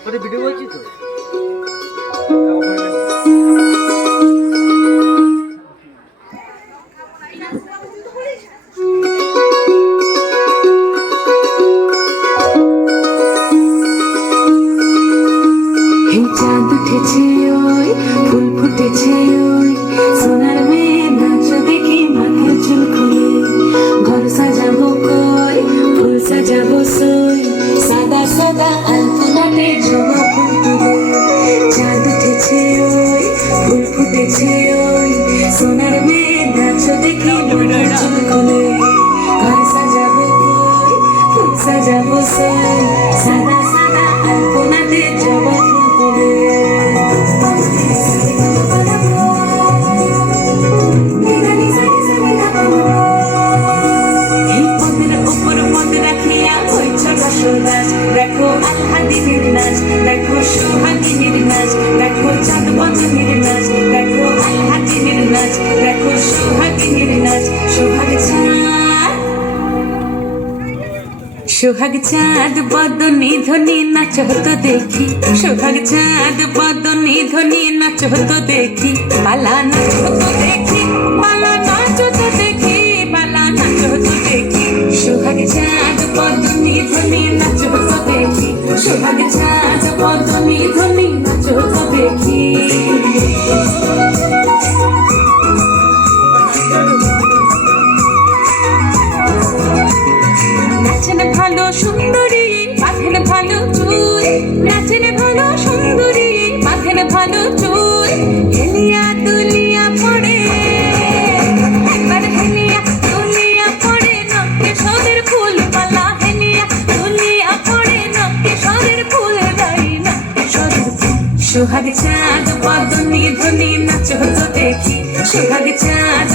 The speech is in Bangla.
ওটা ভিডিও করছি তো? চাঁদ উঠেছে ওই ফুল ফুটেছে ওই। সাদা আলপনাতে জমা ফুল তুলে। চাঁদ উঠেছে ওই, ফুল ফুটেছে ওই। সোনার মেয়ে নাচ দেখি মাথার চুল রাখিয়া হইছ রসদাস দেখো আল্লাদিনীর নাচ দেখো সোহাগিনীর নাচ দেখো চাঁদ বদনীর নাচ দেখো আল্লাদিনীর নাচ দেখো সোহাগিনীর নাচ সোহাগ সোহাগ চাঁদ বদনী ধ্বনি নাচ হতো দেখি সোহাগ চাঁদ বদনী ধ্বনি নাচ হতো দেখি বালা নাচ হতো দেখি বালা নাচ হতো দেখি সোহাগ চাঁদ বদনী ধ্বনি নাচ দেখি। সোহাগ চাঁদ